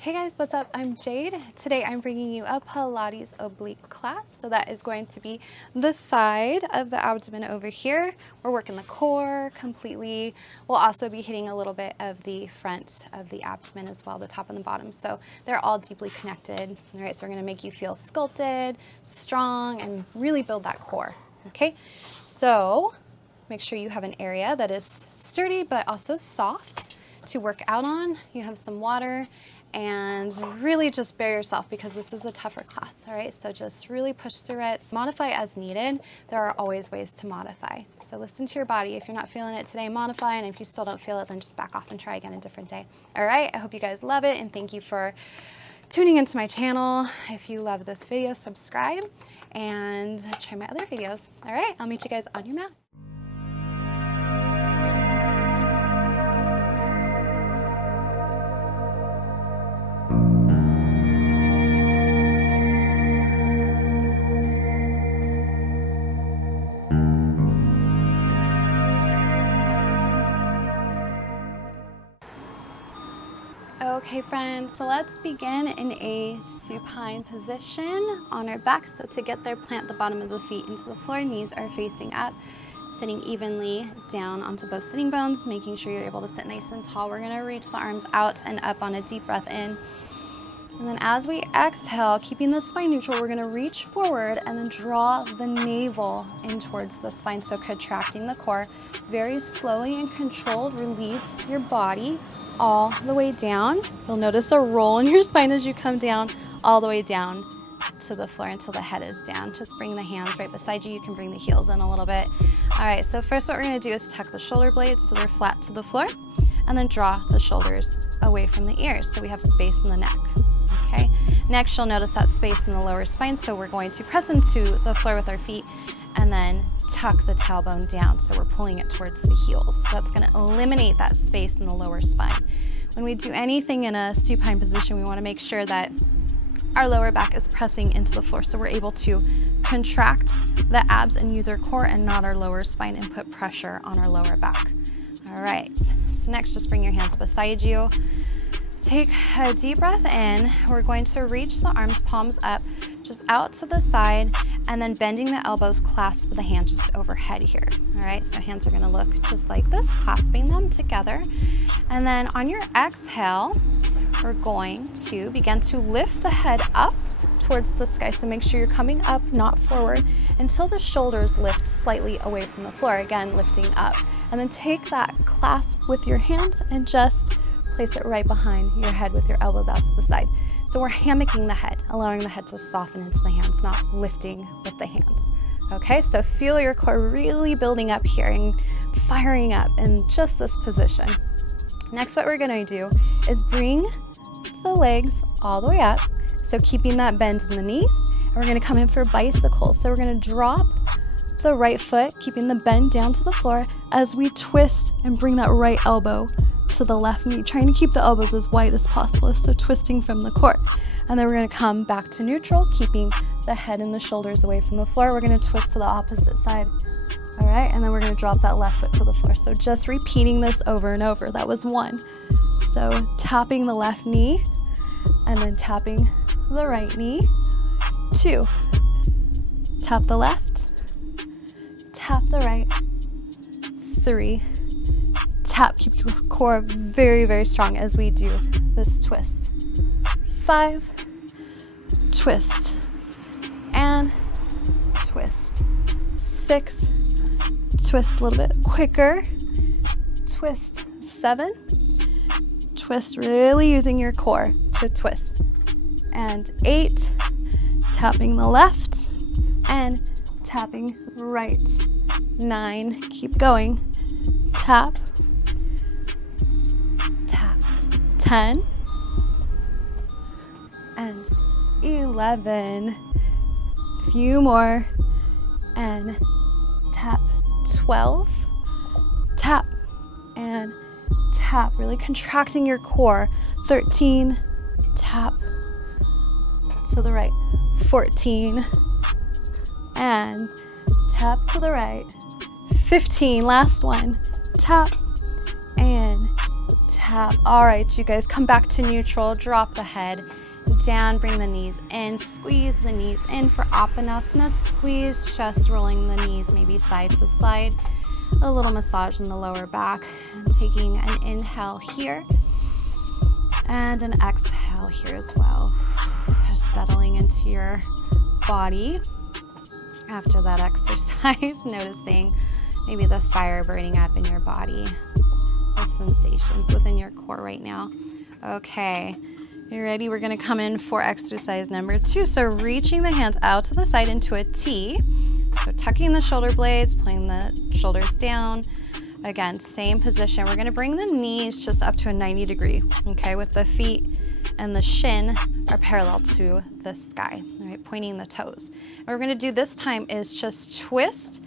Hey guys, what's up? I'm Jade. Today I'm bringing you a Pilates oblique class. So that is going to be the side of the abdomen over here. We're working the core completely. We'll also be hitting a little bit of the front of the abdomen as well, the top and the bottom. So they're all deeply connected. All right, so we're gonna make you feel sculpted, strong, and really build that core, okay? So make sure you have an area that is sturdy but also soft to work out on. You have some water, and really just bear yourself because this is a tougher class, all right? So just really push through it. Modify as needed. There are always ways to modify. So listen to your body. If you're not feeling it today, modify, and if you still don't feel it, then just back off and try again a different day. All right, I hope you guys love it, and thank you for tuning into my channel. If you love this video, subscribe and try my other videos. All right, I'll meet you guys on your mat. Okay friends, so let's begin in a supine position on our back. So to get there, plant the bottom of the feet into the floor, knees are facing up, sitting evenly down onto both sitting bones, making sure you're able to sit nice and tall. We're gonna reach the arms out and up on a deep breath in. And then as we exhale, keeping the spine neutral, we're gonna reach forward and then draw the navel in towards the spine. So contracting the core, very slowly and controlled, release your body all the way down. You'll notice a roll in your spine as you come down, all the way down to the floor until the head is down. Just bring the hands right beside you. You can bring the heels in a little bit. All right, so first what we're gonna do is tuck the shoulder blades so they're flat to the floor, and then draw the shoulders away from the ears so we have space in the neck. Okay, next you'll notice that space in the lower spine, so we're going to press into the floor with our feet and then tuck the tailbone down, so we're pulling it towards the heels. So that's going to eliminate that space in the lower spine. When we do anything in a supine position, we want to make sure that our lower back is pressing into the floor, so we're able to contract the abs and use our core and not our lower spine and put pressure on our lower back. All right, so next just bring your hands beside you. Take a deep breath in. We're going to reach the arms, palms up, just out to the side, and then bending the elbows, clasp the hands just overhead here. All right, so hands are gonna look just like this, clasping them together. And then on your exhale, we're going to begin to lift the head up towards the sky. So make sure you're coming up, not forward, until the shoulders lift slightly away from the floor. Again, lifting up. And then take that clasp with your hands and just place it right behind your head with your elbows out to the side. So we're hammocking the head, allowing the head to soften into the hands, not lifting with the hands. Okay, so feel your core really building up here and firing up in just this position. Next, what we're gonna do is bring the legs all the way up. So keeping that bend in the knees, and we're gonna come in for bicycles. So we're gonna drop the right foot, keeping the bend down to the floor as we twist and bring that right elbow to the left knee, trying to keep the elbows as wide as possible, so twisting from the core. And then we're gonna come back to neutral, keeping the head and the shoulders away from the floor. We're gonna twist to the opposite side. All right, and then we're gonna drop that left foot to the floor. So just repeating this over and over. That was one. So tapping the left knee, and then tapping the right knee. 2, tap the left, tap the right. 3, tap, keep your core very, very strong as we do this twist. 5, twist, and twist. 6, twist a little bit quicker, twist. 7, twist, really using your core to twist. And 8, tapping the left and tapping right. 9, keep going, tap, tap. 10 and 11, few more, and tap. 12, tap and tap, really contracting your core. 13, tap to the right. 14, and tap to the right. 15, last one, tap and tap. Exhale. All right, you guys, come back to neutral. Drop the head down, bring the knees in, squeeze the knees in for Appanasana. Squeeze, just rolling the knees maybe side to side. A little massage in the lower back. And taking an inhale here and an exhale here as well. Just settling into your body after that exercise, noticing maybe the fire burning up in your body, the sensations within your core right now. Okay. You ready? We're going to come in for exercise number 2. So reaching the hands out to the side into a T. So tucking the shoulder blades, pulling the shoulders down. Again, same position. We're going to bring the knees just up to a 90 degree, okay, with the feet and the shin are parallel to the sky, all right, pointing the toes. And what we're going to do this time is just twist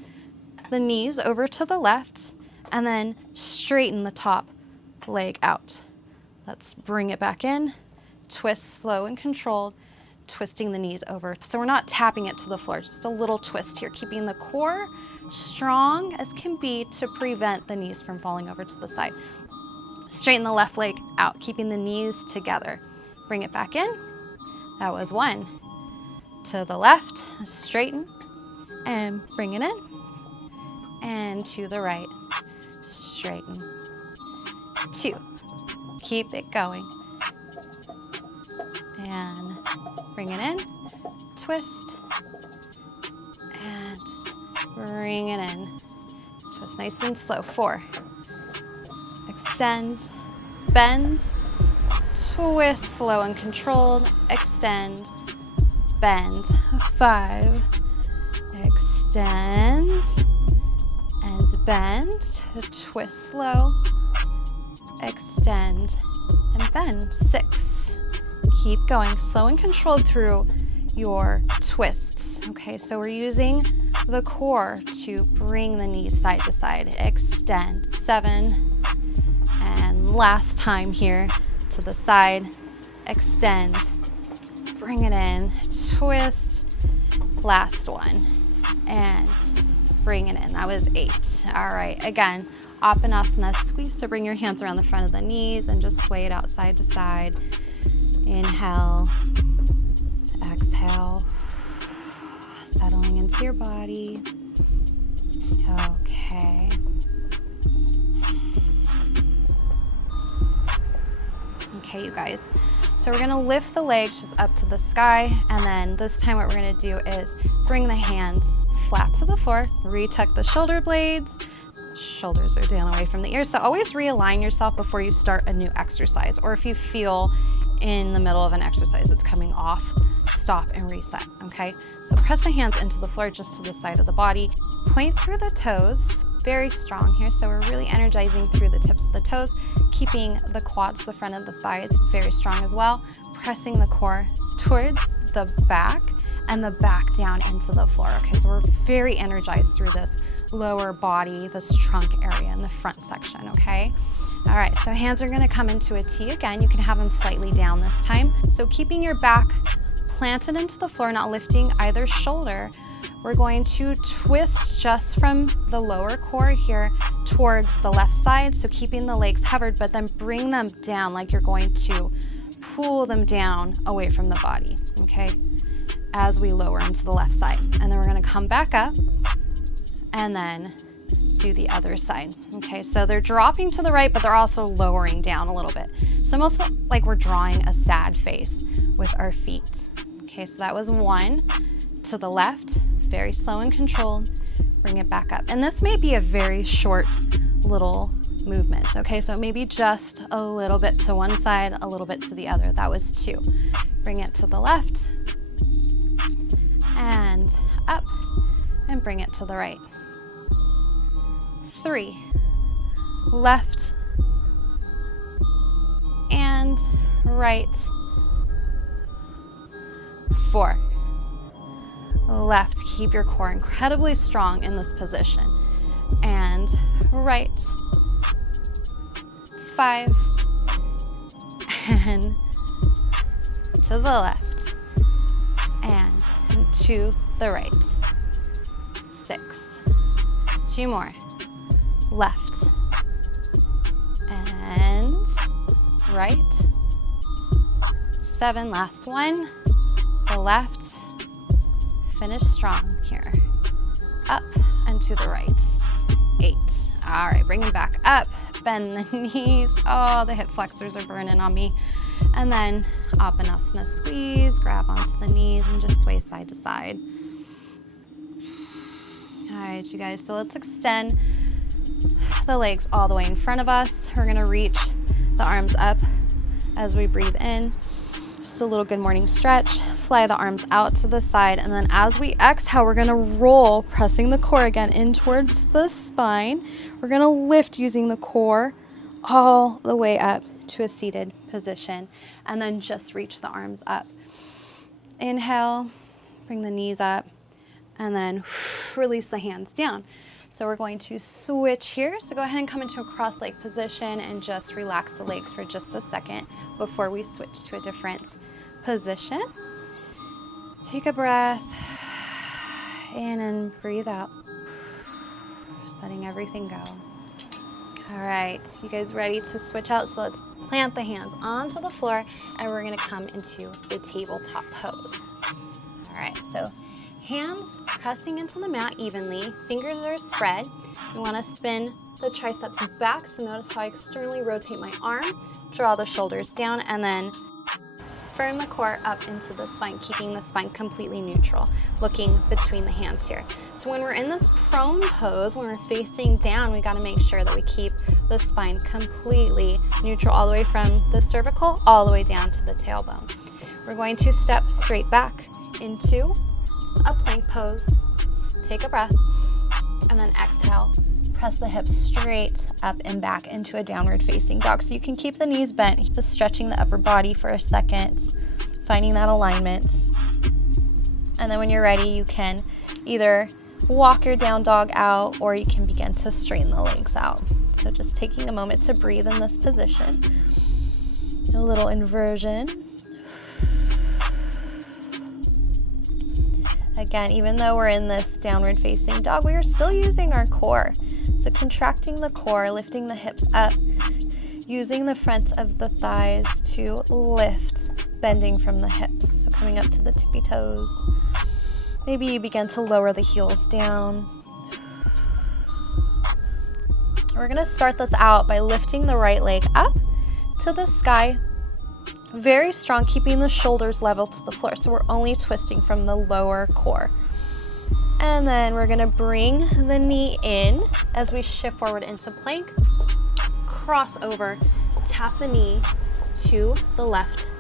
the knees over to the left and then straighten the top leg out. Let's bring it back in. Twist slow and controlled, twisting the knees over. So we're not tapping it to the floor, just a little twist here, keeping the core strong as can be to prevent the knees from falling over to the side. Straighten the left leg out, keeping the knees together. Bring it back in. That was 1. To the left, straighten, and bring it in. And to the right, straighten. 2. Keep it going. And bring it in, twist, and bring it in. Twist nice and slow. 4. Extend, bend, twist, slow and controlled, extend, bend. 5. Extend and bend, twist slow, extend and bend. 6. Keep going, slow and controlled through your twists. Okay, so we're using the core to bring the knees side to side. Extend. 7. And last time here to the side. Extend. Bring it in. Twist. Last one. And bring it in. That was 8. All right, again, Appanasana sweep. So bring your hands around the front of the knees and just sway it out side to side. Inhale, exhale, settling into your body. Okay. Okay, you guys. So we're gonna lift the legs just up to the sky, and then this time what we're gonna do is bring the hands flat to the floor, retuck the shoulder blades. Shoulders are down away from the ears. So always realign yourself before you start a new exercise, or if you feel in the middle of an exercise it's coming off, stop and reset, okay? So press the hands into the floor just to the side of the body. Point through the toes, very strong here. So we're really energizing through the tips of the toes, keeping the quads, the front of the thighs, very strong as well. Pressing the core towards the back and the back down into the floor, okay? So we're very energized through this lower body, this trunk area in the front section, okay? All right, so hands are gonna come into a T again. You can have them slightly down this time. So keeping your back planted into the floor, not lifting either shoulder, we're going to twist just from the lower core here towards the left side. So keeping the legs covered, but then bring them down like you're going to pull them down away from the body, okay? As we lower into the left side. And then we're gonna come back up and then do the other side. Okay, so they're dropping to the right, but they're also lowering down a little bit. So almost like we're drawing a sad face with our feet. Okay, so that was 1 to the left, very slow and controlled. Bring it back up. And this may be a very short little movement. Okay, so maybe just a little bit to one side, a little bit to the other. That was 2. Bring it to the left and up and bring it to the right. 3, left and right. 4, left. Keep your core incredibly strong in this position. And right. 5, and to the left, and to the right. 6, 2 more. Left and right, 7, last one, the left, finish strong here, up and to the right, 8. All right, bring them back up, bend the knees. Oh, the hip flexors are burning on me. And then Appanasana squeeze, grab onto the knees and just sway side to side. All right, you guys, so let's extend the legs all the way in front of us. We're gonna reach the arms up as we breathe in. Just a little good morning stretch. Fly the arms out to the side, and then as we exhale, we're gonna roll, pressing the core again in towards the spine. We're gonna lift using the core all the way up to a seated position, and then just reach the arms up. Inhale, bring the knees up, and then release the hands down. So we're going to switch here. So go ahead and come into a cross-leg position and just relax the legs for just a second before we switch to a different position. Take a breath in and breathe out. Just letting everything go. All right, you guys ready to switch out? So let's plant the hands onto the floor and we're gonna come into the tabletop pose. All right, so hands pressing into the mat evenly, fingers are spread. You wanna spin the triceps back, so notice how I externally rotate my arm, draw the shoulders down, and then firm the core up into the spine, keeping the spine completely neutral, looking between the hands here. So when we're in this prone pose, when we're facing down, we gotta make sure that we keep the spine completely neutral all the way from the cervical, all the way down to the tailbone. We're going to step straight back into a plank pose. Take a breath, and then exhale. Press the hips straight up and back into a downward facing dog. So you can keep the knees bent, just stretching the upper body for a second, finding that alignment. And then when you're ready, you can either walk your down dog out or you can begin to straighten the legs out. So just taking a moment to breathe in this position. A little inversion. Again, even though we're in this downward facing dog, we are still using our core. So contracting the core, lifting the hips up, using the front of the thighs to lift, bending from the hips. So coming up to the tippy toes. Maybe you begin to lower the heels down. We're gonna start this out by lifting the right leg up to the sky. Very strong, keeping the shoulders level to the floor. So we're only twisting from the lower core. And then we're gonna bring the knee in as we shift forward into plank. Cross over, tap the knee to the left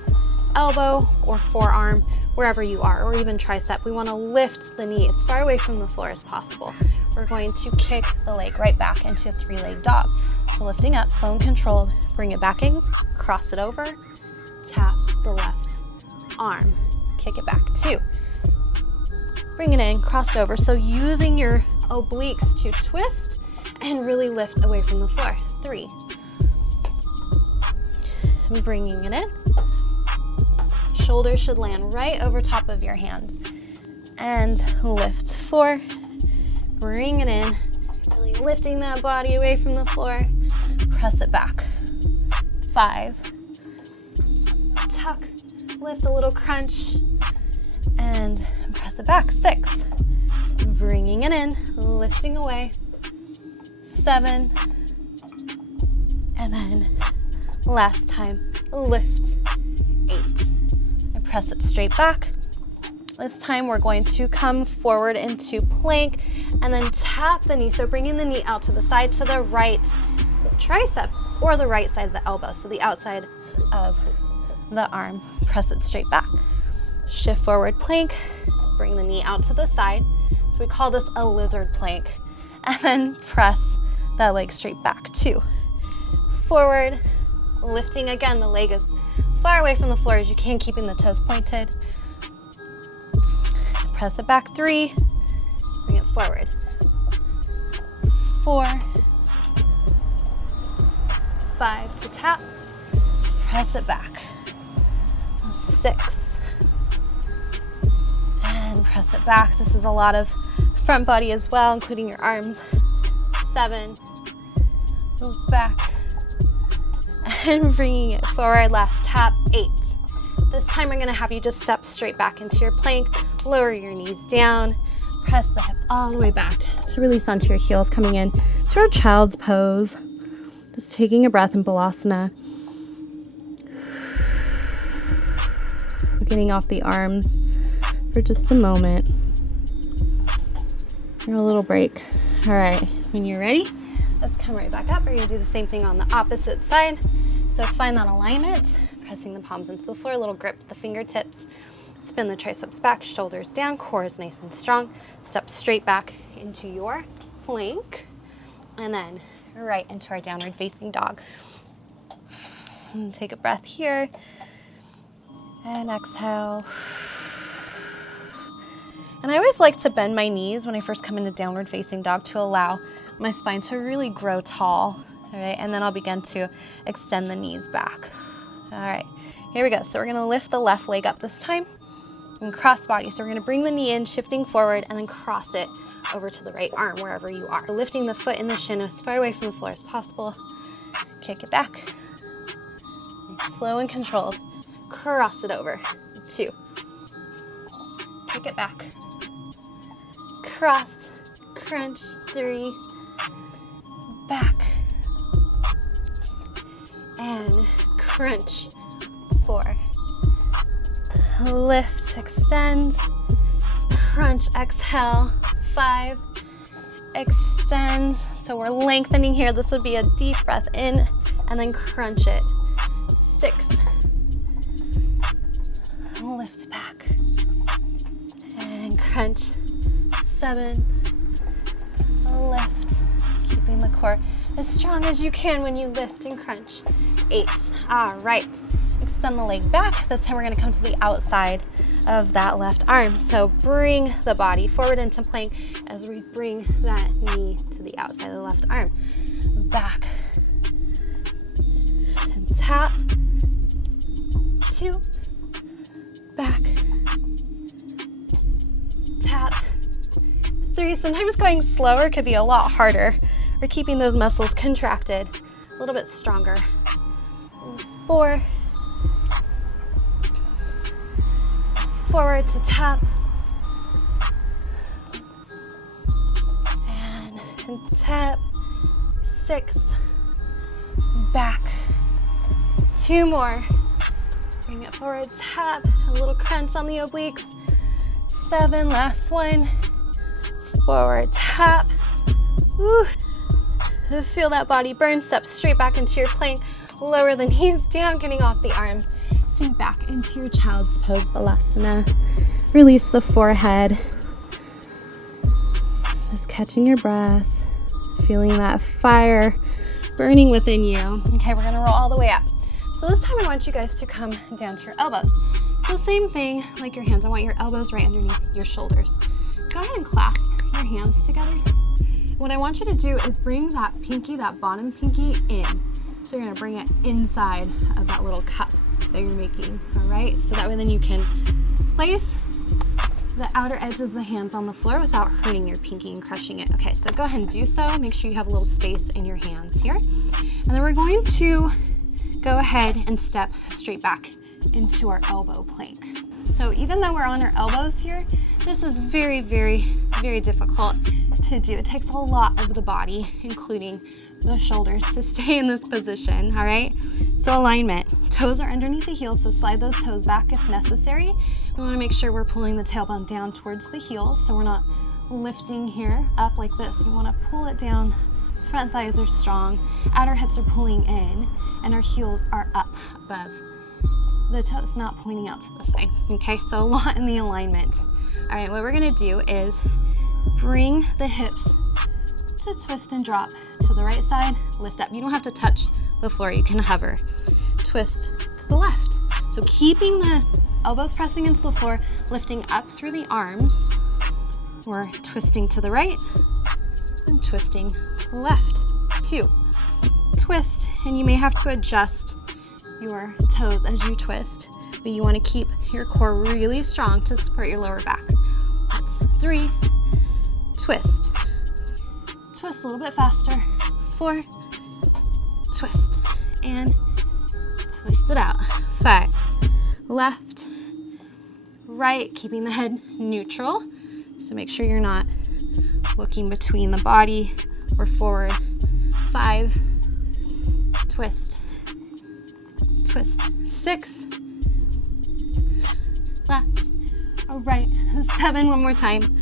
elbow or forearm, wherever you are, or even tricep. We wanna lift the knee as far away from the floor as possible. We're going to kick the leg right back into a 3-leg dog. So lifting up, slow and controlled, bring it back in, cross it over, tap the left arm, kick it back, 2. Bring it in, cross it over. So using your obliques to twist and really lift away from the floor, 3. And bringing it in. Shoulders should land right over top of your hands. And lift, 4. Bring it in, really lifting that body away from the floor. Press it back, 5. Tuck, lift a little crunch, and press it back, 6. Bringing it in, lifting away, 7. And then last time, lift, 8. And press it straight back. This time we're going to come forward into plank and then tap the knee. So bringing the knee out to the side to the right tricep or the right side of the elbow. So the outside of the arm, press it straight back. Shift forward plank, bring the knee out to the side. So we call this a lizard plank. And then press that leg straight back, 2. Forward, lifting again, the leg as far away from the floor as you can, keeping the toes pointed. Press it back, 3, bring it forward, 4, 5 to tap, press it back, 6, and press it back. This is a lot of front body as well, including your arms, 7, move back, and bringing it forward. Last tap, 8. This time we're gonna have you just step straight back into your plank, lower your knees down, press the hips all the way back to release onto your heels, coming in to our child's pose. Just taking a breath in Balasana. Getting off the arms for just a moment. A little break. All right, when you're ready, let's come right back up. We're gonna do the same thing on the opposite side. So find that alignment, pressing the palms into the floor, a little grip to the fingertips. Spin the triceps back, shoulders down, core is nice and strong. Step straight back into your plank, and then right into our downward facing dog. And take a breath here, and exhale. And I always like to bend my knees when I first come into downward facing dog to allow my spine to really grow tall, all right? And then I'll begin to extend the knees back. All right, here we go. So we're gonna lift the left leg up this time and cross body. So we're gonna bring the knee in, shifting forward, and then cross it over to the right arm, wherever you are. Lifting the foot and the shin as far away from the floor as possible. Kick it back. Slow and controlled. Cross it over. 2. Kick it back. Cross, crunch. 3. Back. And crunch. 4. Lift, extend, crunch, exhale. 5. Extend. So we're lengthening here. This would be a deep breath in, and then crunch it. 6. Lift back and crunch. 7. Lift, keeping the core as strong as you can when you lift and crunch. 8. All right, extend the leg back. This time we're going to come to the outside of that left arm. So bring the body forward into plank as we bring that knee to the outside of the left arm. Back and tap. 2. Back, tap. 3. Sometimes going slower could be a lot harder. We're keeping those muscles contracted, a little bit stronger. 4. Forward to tap. And tap. 6. Back. 2 more. Bring it forward, tap, a little crunch on the obliques. 7, last one. Forward, tap. Woo. Feel that body burn. Step straight back into your plank. Lower the knees down, getting off the arms. Sink back into your child's pose, Balasana. Release the forehead. Just catching your breath. Feeling that fire burning within you. Okay, we're gonna roll all the way up. So this time I want you guys to come down to your elbows. So same thing like your hands. I want your elbows right underneath your shoulders. Go ahead and clasp your hands together. What I want you to do is bring that pinky, that bottom pinky in. So you're gonna bring it inside of that little cup that you're making, all right? So that way then you can place the outer edge of the hands on the floor without hurting your pinky and crushing it. Okay, so go ahead and do so. Make sure you have a little space in your hands here. And then we're going to go ahead and step straight back into our elbow plank. So even though we're on our elbows here, this is very, very, very difficult to do. It takes a lot of the body, including the shoulders, to stay in this position, all right? So alignment, toes are underneath the heels, so slide those toes back if necessary. We wanna make sure we're pulling the tailbone down towards the heels, so we're not lifting here up like this. We wanna pull it down, front thighs are strong, outer hips are pulling in, and our heels are up above the toes, not pointing out to the side, okay? So a lot in the alignment. All right, what we're gonna do is bring the hips to twist and drop to the right side, lift up. You don't have to touch the floor, you can hover. Twist to the left. So keeping the elbows pressing into the floor, lifting up through the arms. We're twisting to the right and twisting to the left. 2. Twist, and you may have to adjust your toes as you twist, but you want to keep your core really strong to support your lower back. That's 3. Twist. Twist a little bit faster. 4. Twist. And Twist it out. 5. Left, right, keeping the head neutral. So make sure you're not looking between the body or forward. 5. Twist. Twist. 6. Left, right. 7. One more time.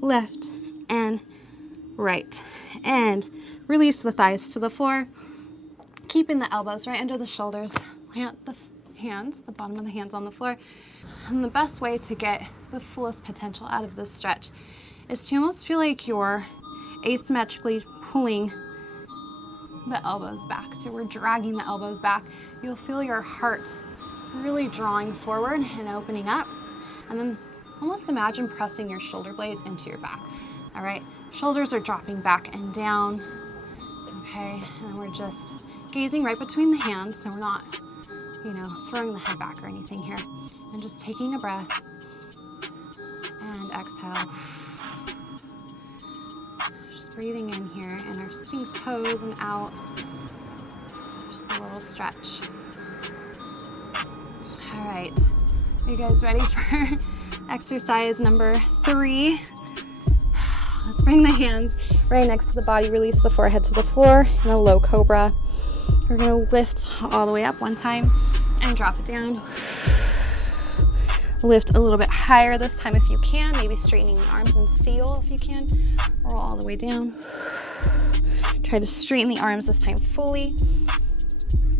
Left and right. And release the thighs to the floor, keeping the elbows right under the shoulders. Plant the hands, the bottom of the hands on the floor. And the best way to get the fullest potential out of this stretch is to almost feel like you're asymmetrically pulling the elbows back. So we're dragging the elbows back. You'll feel your heart really drawing forward and opening up. And then almost imagine pressing your shoulder blades into your back. All right, shoulders are dropping back and down. Okay, and then we're just gazing right between the hands, so we're not, throwing the head back or anything here. And just taking a breath and exhale. Just breathing in here in our Sphinx pose and out. Just a little stretch. All right, are you guys ready for exercise number 3? Let's bring the hands right next to the body, release the forehead to the floor in a low cobra. We're gonna lift all the way up one time and drop it down. Lift a little bit higher this time if you can, maybe straightening the arms and seal if you can. Roll all the way down. Try to straighten the arms this time fully.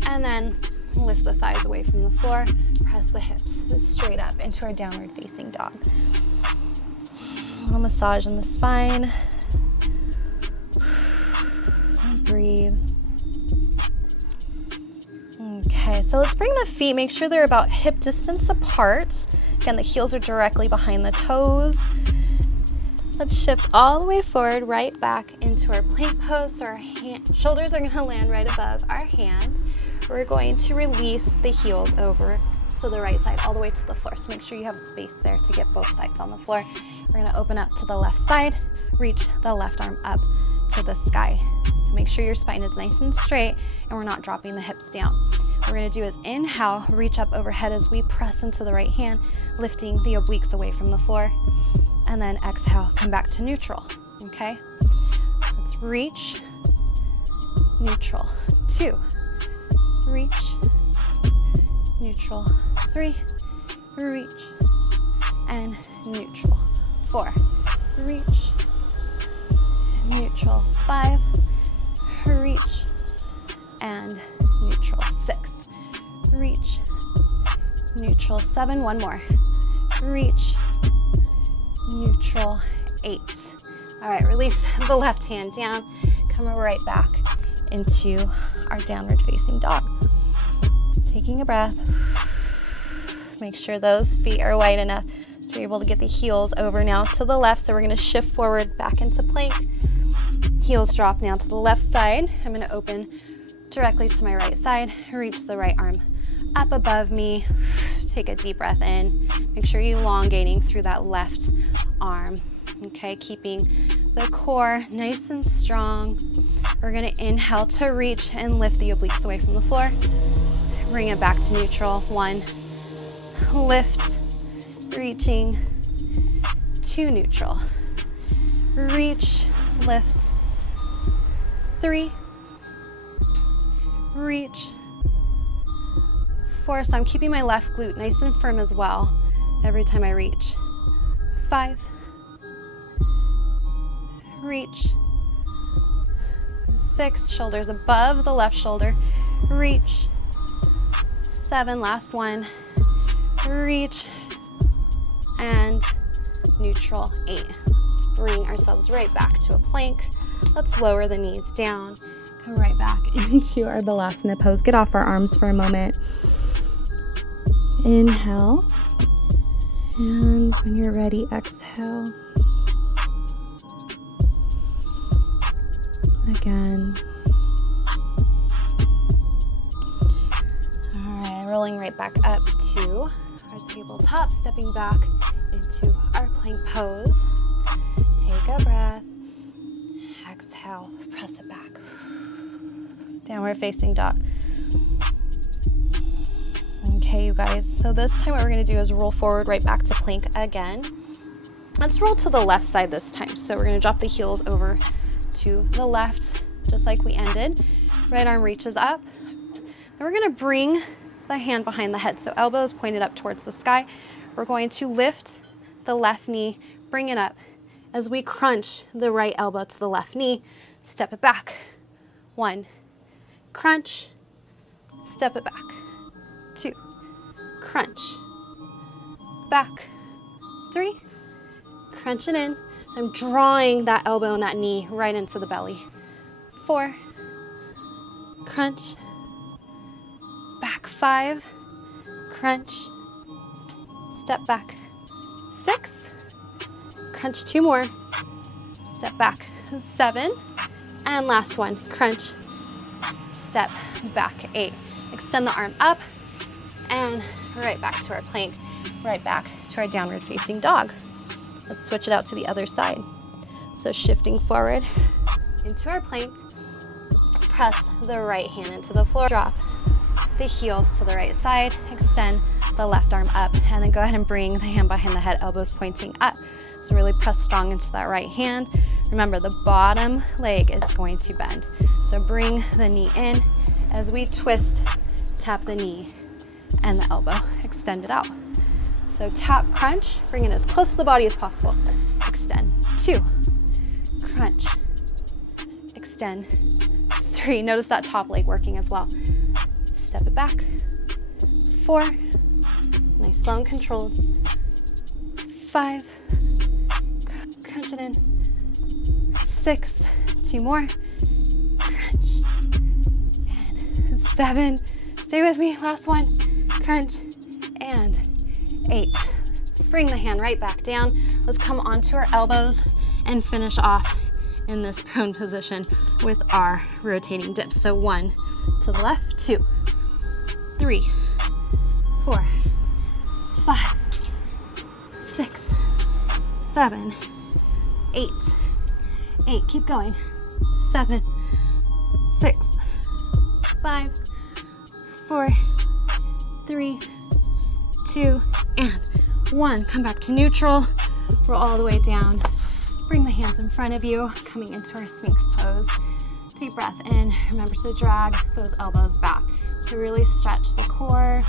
And then lift the thighs away from the floor. Press the hips straight up into our downward facing dog. A little massage in the spine. And breathe. Okay, so let's bring the feet, make sure they're about hip distance apart. Again, the heels are directly behind the toes. Let's shift all the way forward, right back into our plank pose. So our shoulders are gonna land right above our hands. We're going to release the heels over to the right side, all the way to the floor. So make sure you have a space there to get both sides on the floor. We're gonna open up to the left side, reach the left arm up to the sky. So make sure your spine is nice and straight and we're not dropping the hips down. What we're gonna do is inhale, reach up overhead as we press into the right hand, lifting the obliques away from the floor. And then exhale, come back to neutral, okay? Let's reach, neutral, 2, reach, neutral, 3, reach, and neutral, 4, reach, neutral, 5, reach, and neutral, 6, reach, neutral, 7, one more, reach, neutral, 8. All right, release the left hand down, come right back into our downward facing dog. Taking a breath. Make sure those feet are wide enough so you're able to get the heels over now to the left. So we're gonna shift forward back into plank. Heels drop now to the left side. I'm gonna open directly to my right side, reach the right arm up above me. Take a deep breath in. Make sure you're elongating through that left arm. Okay, keeping the core nice and strong. We're gonna inhale to reach and lift the obliques away from the floor. Bring it back to neutral. 1, lift, reaching to neutral. Reach, lift. 3, reach. 4, so I'm keeping my left glute nice and firm as well every time I reach. 5, reach. 6, shoulders above the left shoulder, reach. 7, last one, reach, and neutral, 8. Let's bring ourselves right back to a plank. Let's lower the knees down, come right back into our Balasana pose. Get off our arms for a moment. Inhale, and when you're ready, exhale. Again. All right, rolling right back up to our tabletop, stepping back into our plank pose. Take a breath. Exhale, press it back. Downward facing dog. Okay, you guys, so this time what we're gonna do is roll forward right back to plank again. Let's roll to the left side this time. So we're gonna drop the heels over to the left, just like we ended. Right arm reaches up. Then we're gonna bring the hand behind the head. So elbows pointed up towards the sky. We're going to lift the left knee, bring it up. As we crunch the right elbow to the left knee, step it back. 1, crunch, step it back. 2, crunch, back. 3, crunch it in. So I'm drawing that elbow and that knee right into the belly. 4, crunch, back. 5, crunch, step back. 6, crunch 2 more, step back. 7, and last one, crunch, step back. 8, extend the arm up, and right back to our plank, right back to our downward facing dog. Let's switch it out to the other side. So shifting forward into our plank, press the right hand into the floor, drop the heels to the right side, extend the left arm up, and then go ahead and bring the hand behind the head, elbows pointing up. So really press strong into that right hand. Remember, the bottom leg is going to bend. So bring the knee in. As we twist, tap the knee and the elbow, extend it out. So tap, crunch, bring it as close to the body as possible. Extend. 2, crunch, extend. 3, notice that top leg working as well. Step it back. 4, nice, slow and controlled. 5, crunch it in. 6, 2 more, crunch, and 7, stay with me, last one, crunch, and 8. Bring the hand right back down. Let's come onto our elbows and finish off in this prone position with our rotating dips. So 1 to the left, 2, 3, 4, 5, 6, 7, 8, 8, keep going. 7, 6, 5, 4, 3, 2, and 1. Come back to neutral. Roll all the way down. Bring the hands in front of you, coming into our Sphinx pose. Deep breath in. Remember to drag those elbows back. So really stretch the core.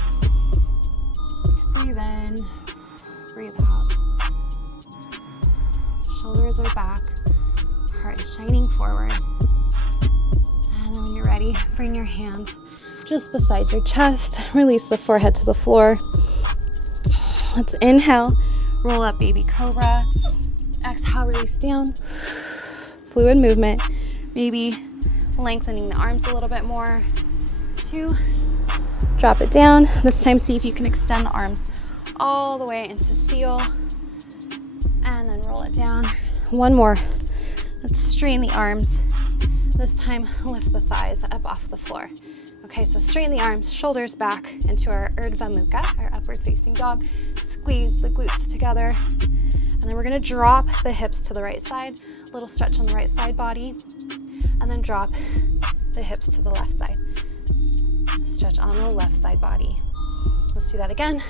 Breathe in, breathe out. Shoulders are back. Heart is shining forward. And then when you're ready, bring your hands just beside your chest. Release the forehead to the floor. Let's inhale, roll up baby cobra. Exhale, release down. Fluid movement. Maybe lengthening the arms a little bit more. 2, drop it down. This time see if you can extend the arms all the way into seal. And then roll it down. 1 more. Let's straighten the arms. This time, lift the thighs up off the floor. Okay, so straighten the arms, shoulders back into our Urdhva Mukha, our upward facing dog. Squeeze the glutes together. And then we're gonna drop the hips to the right side, a little stretch on the right side body, and then drop the hips to the left side. Stretch on the left side body. Let's do that again.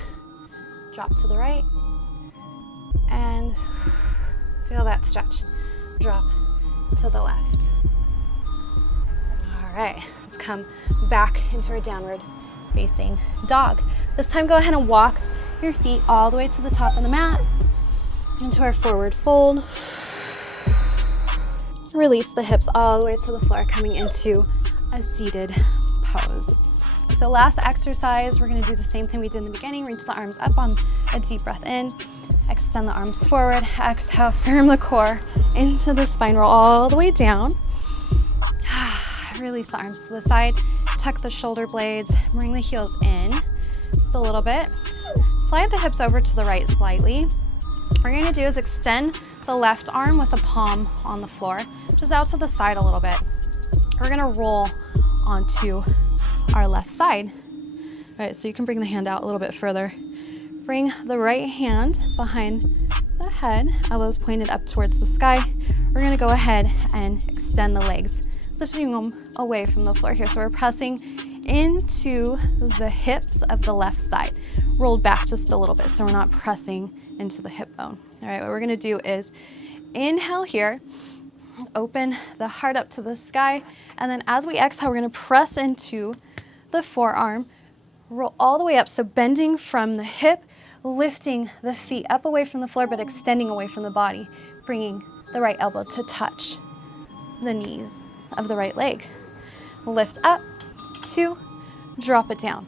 Drop to the right, and feel that stretch. Drop to the left. All right, let's come back into our downward facing dog. This time, go ahead and walk your feet all the way to the top of the mat, into our forward fold. Release the hips all the way to the floor, coming into a seated pose. So last exercise, we're gonna do the same thing we did in the beginning. Reach the arms up on a deep breath in. Extend the arms forward. Exhale, firm the core into the spine. Roll all the way down. Release the arms to the side. Tuck the shoulder blades. Bring the heels in just a little bit. Slide the hips over to the right slightly. What we're gonna do is extend the left arm with the palm on the floor, just out to the side a little bit. We're gonna roll onto our left side. All right, so you can bring the hand out a little bit further. Bring the right hand behind the head, elbows pointed up towards the sky. We're gonna go ahead and extend the legs, lifting them away from the floor here. So we're pressing into the hips of the left side, rolled back just a little bit so we're not pressing into the hip bone. All right, what we're gonna do is inhale here, open the heart up to the sky, and then as we exhale, we're gonna press into the forearm, roll all the way up, so bending from the hip, lifting the feet up away from the floor, but extending away from the body, bringing the right elbow to touch the knees of the right leg. Lift up, 2, drop it down.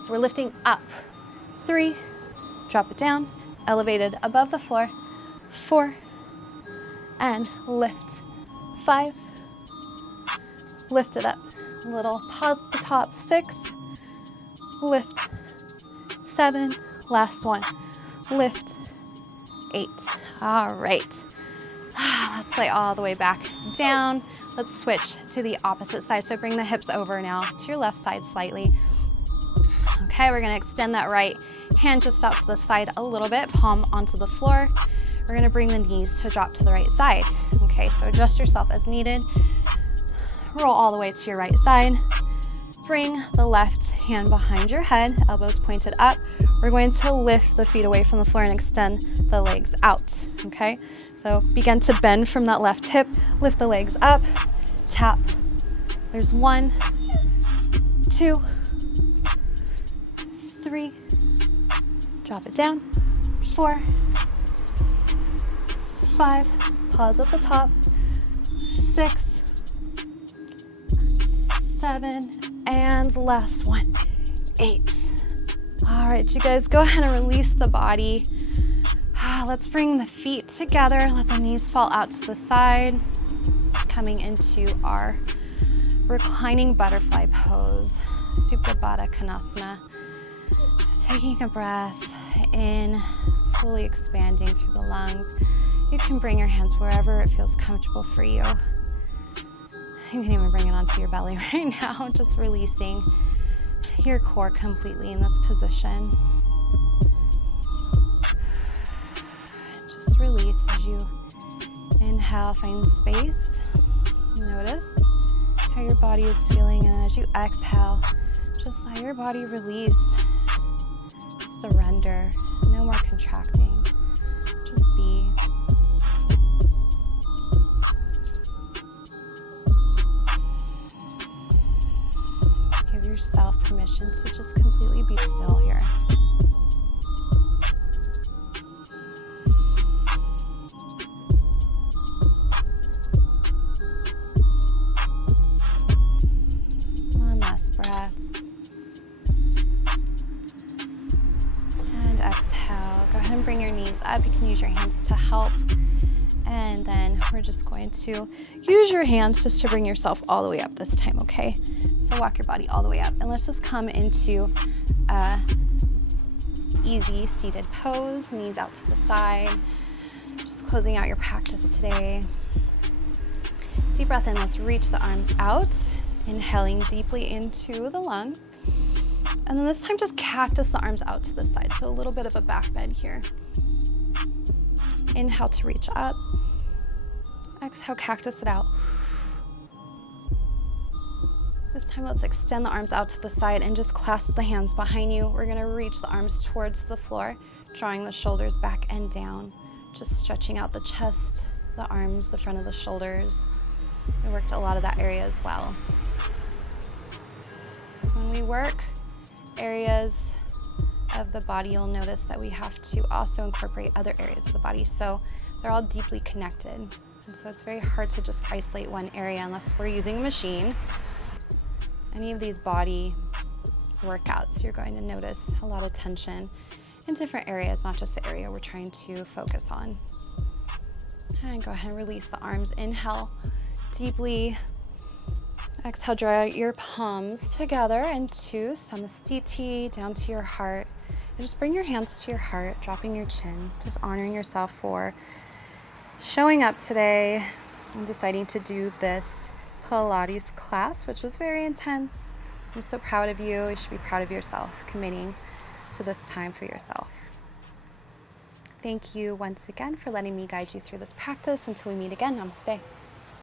So we're lifting up, 3, drop it down, elevated above the floor, 4, and lift, 5, lift it up. A little pause at the top, 6, lift, 7, last one, lift, 8. All right, let's lay all the way back down. Let's switch to the opposite side. So bring the hips over now to your left side slightly. Okay, we're gonna extend that right hand just out to the side a little bit, palm onto the floor. We're gonna bring the knees to drop to the right side. Okay, so adjust yourself as needed. Roll all the way to your right side. Bring the left hand behind your head, elbows pointed up. We're going to lift the feet away from the floor and extend the legs out, okay? So begin to bend from that left hip, lift the legs up, tap. There's 1, 2, 3, drop it down, 4, 5, pause at the top, 6, 7, and last one, 8. All right, you guys, go ahead and release the body. Let's bring the feet together, let the knees fall out to the side, coming into our reclining butterfly pose, Supta Baddha Konasana. Taking a breath in, fully expanding through the lungs. You can bring your hands wherever it feels comfortable for you. You can even bring it onto your belly right now, just releasing your core completely in this position. Just release as you inhale, find space. Notice how your body is feeling, and as you exhale, just let your body release. Surrender, no more contracting, just be. Give yourself permission to just completely be still here. One last breath. And exhale. Go ahead and bring your knees up. You can use your hands to help. And then we're just going to use your hands just to bring yourself all the way up this time, okay? So walk your body all the way up. And let's just come into a easy seated pose, knees out to the side. Just closing out your practice today. Deep breath in, let's reach the arms out. Inhaling deeply into the lungs. And then this time just cactus the arms out to the side. So a little bit of a back bend here. Inhale to reach up. Exhale, cactus it out. This time let's extend the arms out to the side and just clasp the hands behind you. We're gonna reach the arms towards the floor, drawing the shoulders back and down. Just stretching out the chest, the arms, the front of the shoulders. We worked a lot of that area as well. When we work areas of the body, you'll notice that we have to also incorporate other areas of the body. So they're all deeply connected. And so it's very hard to just isolate one area unless we're using a machine. Any of these body workouts, you're going to notice a lot of tension in different areas, not just the area we're trying to focus on. And go ahead and release the arms. Inhale deeply. Exhale, draw your palms together into Samastiti, down to your heart. And just bring your hands to your heart, dropping your chin, just honoring yourself for showing up today and deciding to do this Pilates class, which was very intense. I'm so proud of you. You should be proud of yourself, committing to this time for yourself. Thank you once again for letting me guide you through this practice. Until we meet again, namaste.